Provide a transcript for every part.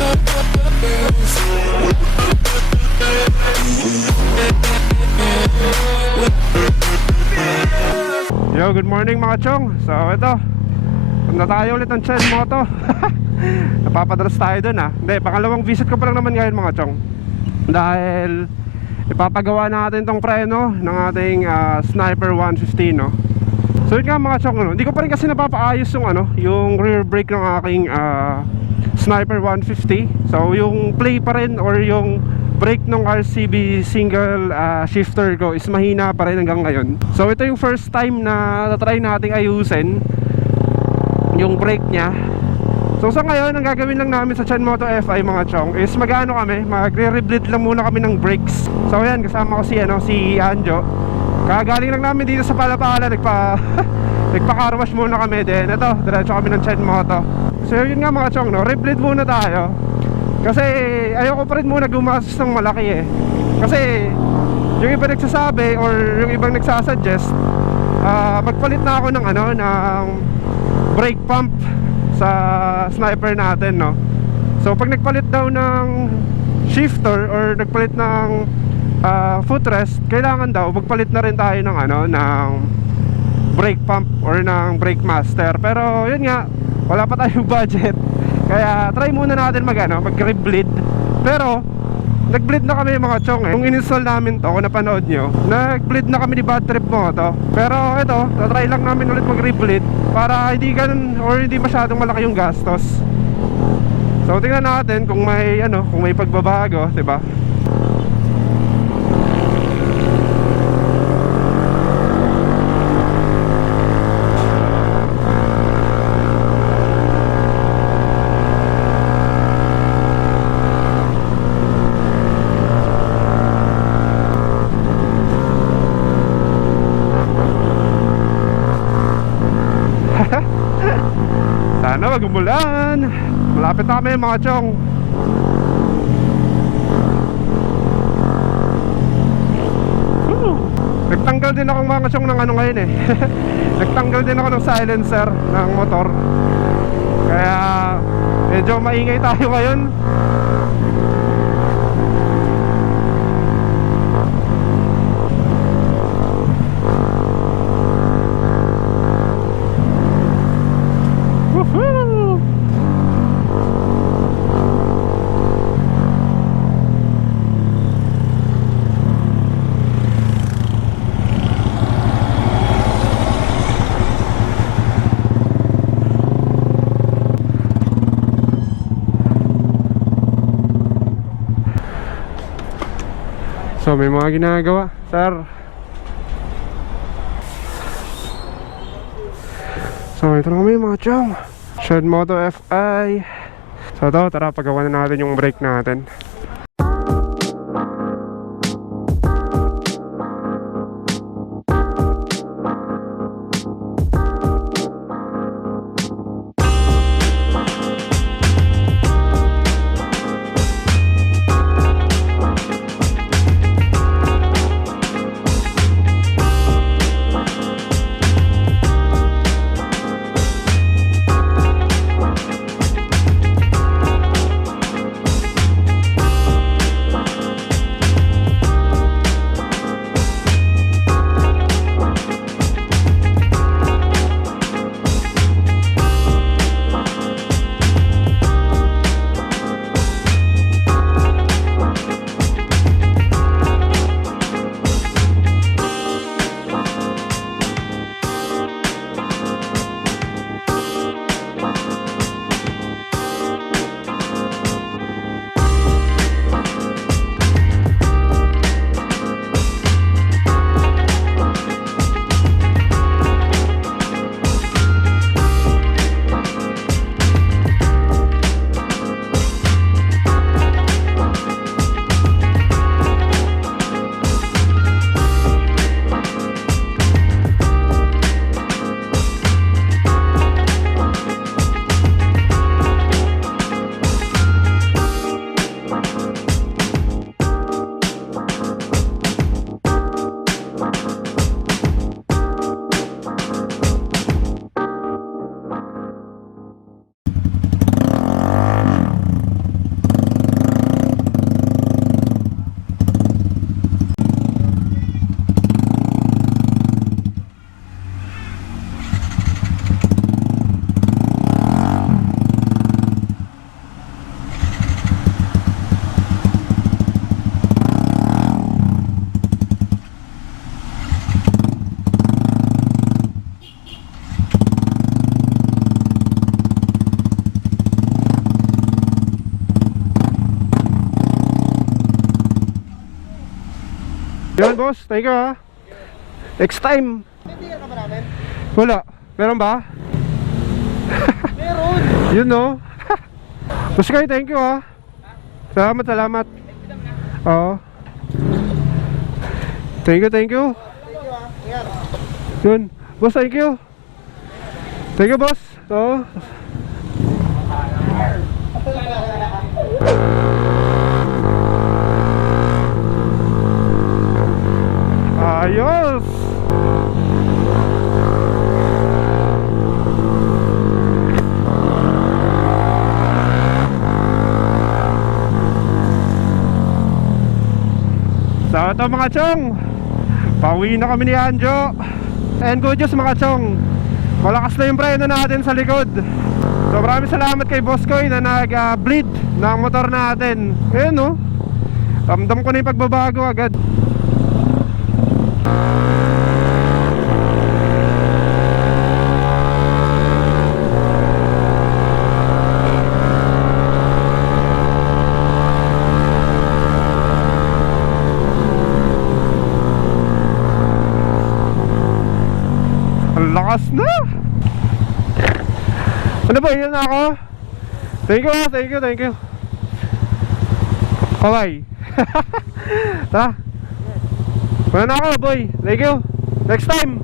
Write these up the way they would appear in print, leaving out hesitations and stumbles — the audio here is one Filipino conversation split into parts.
Yo, good morning mga chong. So ito, punta tayo ulit ng CHENMOTO. Napapadras tayo dun ah. Hindi, pangalawang visit ko pa lang naman ngayon mga chong. Dahil ipapagawa natin tong preno ng ating Sniper 150 no. So yun nga mga chong, no? Hindi ko pa rin kasi napapaayos yung rear brake ng aking Sniper 150. So yung play pa rin or yung brake ng RCB single shifter ko is mahina pa rin hanggang ngayon. So ito yung first time na try nating ayusin yung brake nya. So sa ngayon, ang gagawin lang namin sa CHENMOTO FI mga chong is magre-rebleed lang muna kami ng brakes. So ayan, kasama ko si Anjo. Kagaling lang namin dito sa Palapala, nagpa-car wash muna kami. Then ito, diretso kami ng CHENMOTO. So yun nga mga chong, no, rebleed muna tayo. Kasi ayoko pa rin muna gumastos ng malaki eh. Kasi yung iba nagsasabi or yung ibang nagsasuggest, magpalit na ako ng brake pump sa Sniper natin no. So pag nagpalit daw ng shifter or nagpalit ng footrest, kailangan daw magpalit na rin tayo ng ng brake pump or ng brake master. Pero yun nga, wala pa tayong budget. Kaya try muna natin mag-rebleed. Pero nag-bleed na kami mga chong eh. Kung in-install namin to, kung napanood nyo, nag-bleed na kami ni Bad Trip Moto. Pero ito, try lang namin ulit mag-rebleed para hindi ganun or hindi masyadong malaki yung gastos. So tingnan natin kung may pagbabago, 'di ba? Sana wag umulan. Malapit na kami mga chong. Nagtanggal din ako mga chong ng ngayon eh. Nagtanggal din ako ng silencer ng motor. Kaya medyo maingay tayo ngayon. So may mga ginagawa, sir. So ito na kami mga chong, CHENMOTO FI. So ito, tara pagawa na natin yung brake natin. Yan boss, thank you ha. Next time. Hindi ka ba namin? Wala, meron ba? Meron! Yun no. Boss kayo, thank you ha. Salamat, salamat. Oo. Thank you, thank you. Yun, boss, thank you. Thank you boss. Oo. Ayos. So ito mga chong, pauwi na kami ni Anjo. And good news mga chong, malakas na yung preno natin sa likod. So maraming salamat kay Boss Koy na nag-bleed ng motor natin. Ayun no, ramdam ko na yung pagbabago agad. Lakas na. Ano ba, yun na ako? Thank you, thank you, thank you. Bye. Ta. Wala na ako boy. Thank you. Next time.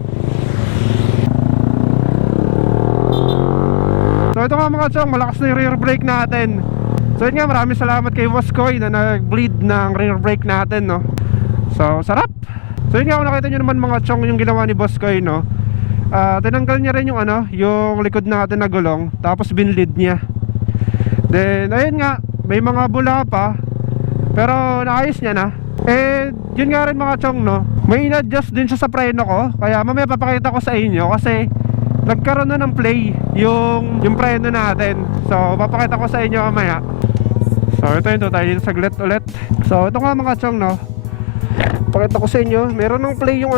So ito nga mga chong, malakas na yung rear brake natin. So yun nga, maraming salamat kay Boss Koy na nag-bleed ng rear brake natin, no. So sarap. So yun nga, kung nakita nyo naman mga chong yung ginawa ni Boss Koy, no. Tinanggal niya rin yung yung likod natin na gulong, tapos binlid niya. Then ayun nga, may mga bula pa, pero naayos niya na. Eh yun nga rin mga chong, no, may in-adjust din siya sa preno ko. Kaya mamaya papakita ko sa inyo, kasi nagkaroon na ng play yung preno natin. So papakita ko sa inyo mamaya. So ito tayo dito saglit ulit. So ito nga mga chong, no, pakita ko sa inyo, meron ng play yung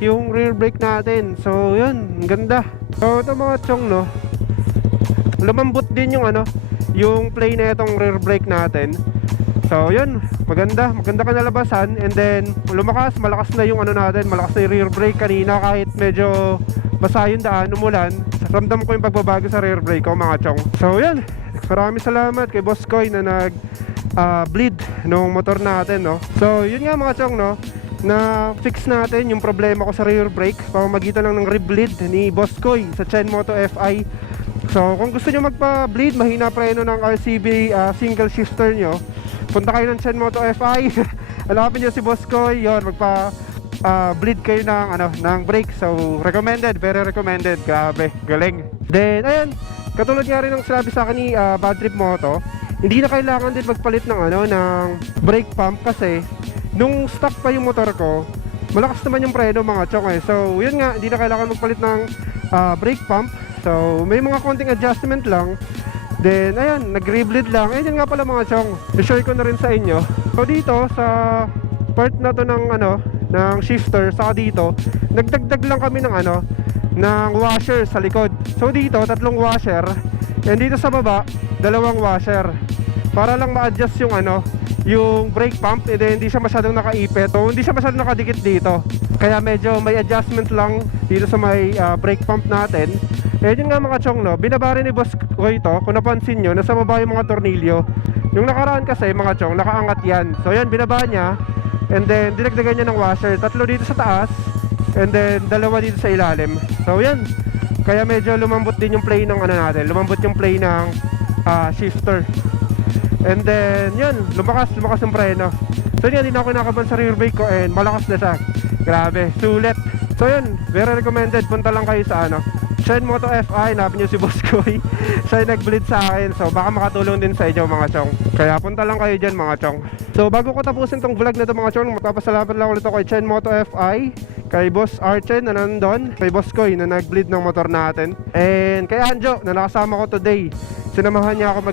yung rear brake natin. So yun, ang ganda. So ito mga chong, no, lumambot din yung yung play na itong rear brake natin. So yun, maganda kanalabasan. And then malakas na yung natin, malakas na yung rear brake kanina. Kahit medyo basa yung daan, umulan, ramdam ko yung pagbabago sa rear brake ko mga chong. So yun, maraming salamat kay Boss Koy na bleed nung motor natin, no. So yun nga mga chong, no, na fix natin yung problema ko sa rear brake pamamagitan lang ng rebleed ni Boss Koy sa CHENMOTO FI. So kung gusto nyo magpa-bleed, mahina preno ng RCB single shifter nyo, punta kayo ng CHENMOTO FI. Hanapin nyo si Boss Koy, yun, bleed kayo ng brake. So recommended, very recommended. Grabe, galing. Then ayun, katulad nga rin ng sinabi sa akin ni Bad Trip Moto, hindi na kailangan din magpalit ng ng brake pump, kasi nung stock pa yung motor ko, malakas naman yung preno mga chong So yun nga, hindi na kailangan magpalit ng brake pump. So may mga konting adjustment lang. Then ayan, nag-rebleed lang. Ayun nga pala mga chong, i-share ko na rin sa inyo. So dito sa part na to ng ng shifter, saka dito nagdagdag lang kami ng ng washer sa likod. So dito 3 washer, and dito sa baba 2 washer, para lang ma-adjust yung yung brake pump. And then hindi siya masyadong nakaipit, so hindi siya masyadong nakadikit dito, kaya medyo may adjustment lang dito sa may brake pump natin. Eh yun nga mga chong, no, binaba rin ni Boss ko ito. Kung napansin nyo, nasa baba yung mga tornilyo. Yung nakaraan kasi mga chong, nakaangat yan. So yan, binaba niya, and then dinagdagan niya ng washer, 3 dito sa taas, and then 2 dito sa ilalim. So yan, kaya medyo lumambot din yung play ng natin, lumambot yung play ng shifter. And then yun, lumakas yung preno. So yun, hindi na ako kinakabahan sa rear brake ko, and malakas na siya. Grabe, sulit. So yun, very recommended. Punta lang kayo sa CHENMOTO FI, hanapin nyo si Boss Koy. Siya yung nag-bleed sa akin, so baka makatulong din sa inyo mga chong. Kaya punta lang kayo dyan mga chong. So bago ko tapusin tong vlog na to mga chong, magpapasalamat lang ulit ako kay CHENMOTO FI, kay Boss Archen na nandun, kay Boss Koy na nag-bleed ng motor natin, and kay Anjo na nakasama ko today. Sinamahan niya ako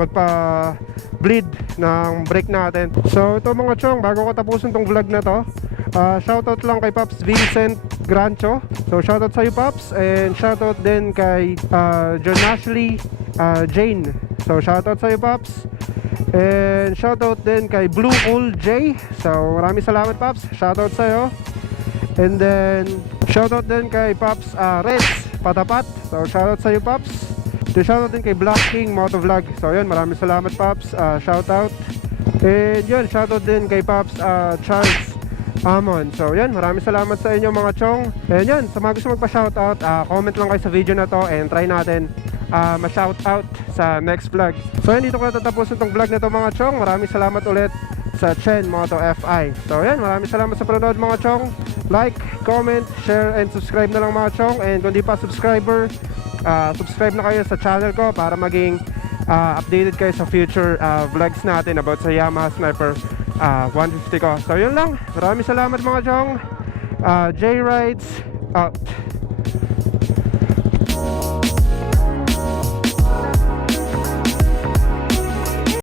magpa-bleed ng brake natin. So ito mga chong, bago ko tapusin tong vlog na to, shoutout lang kay Pops Vincent Grancho. So shoutout sa iyo Pops, and shoutout din kay John Ashley Jane. So shoutout sa iyo Pops. And shoutout din kay Blue Cool J. So maraming salamat Paps, shoutout sa'yo. And then shoutout din kay Paps Reds Patapat. So shoutout sa'yo Paps. So shoutout din kay Black King Moto Vlog. So yun, maraming salamat Paps, shoutout. And yun, shoutout din kay Paps Charles Amon. So yun, maraming salamat sa inyo mga chong. And yun, sa mga gusto magpa-shoutout, comment lang kayo sa video na to and try natin ma-shoutout sa next vlog. So yun, dito ko natatapusin tong vlog na to mga chong. Maraming salamat ulit sa CHENMOTO FI. So yan, maraming salamat sa panonood mga chong. Like, comment, share, and subscribe na lang mga chong. And kung di pa subscriber, subscribe na kayo sa channel ko para maging updated kayo sa future vlogs natin about sa Yamaha Sniper 150 ko. So yun lang, maraming salamat mga chong. Jayridez out.